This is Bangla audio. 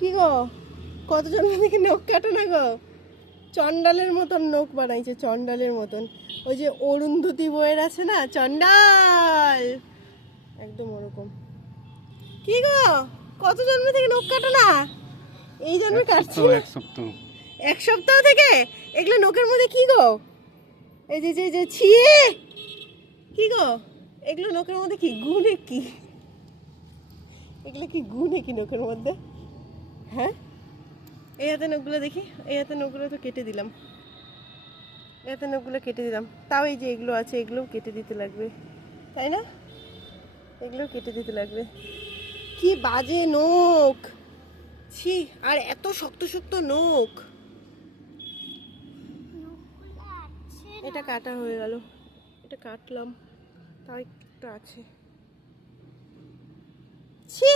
কি গো, কত জন্ম থেকে নখ কাটো না গো? চন্ডালের মতন নখ বানাইছে, চন্ডালের মতন। ওই যে অরুন্ধতী বইয়ের আছে না, চন্ডাল, একদম ওরকম। কি গো, কত জন্ম থেকে নখ কাটো না? এই জন্মে কাটছি না। এক সপ্তাহ থেকে? এগুলো নখের মধ্যে কি গো? এই যে যে যে ছি, কি গো এগুলো নখের মধ্যে কি গুনে কি? এগুলো কি গুনে কি নখের মধ্যে? হ্যাঁ, এই হাতে নখগুলো দেখি, এই হাতে নখগুলো তো কেটে দিলাম, এই হাতে নখগুলো কেটে দিলাম, তাও এই যে এগুলো আছে এগুলোও কেটে দিতে লাগবে, তাই না? এগুলোও কেটে দিতে লাগবে। কি বাজে নখ, ছি! আর এত শক্ত শক্ত নখ। এটা কাটা হয়ে গেল, এটা কাটলাম, তাই একটা আছে। ছি!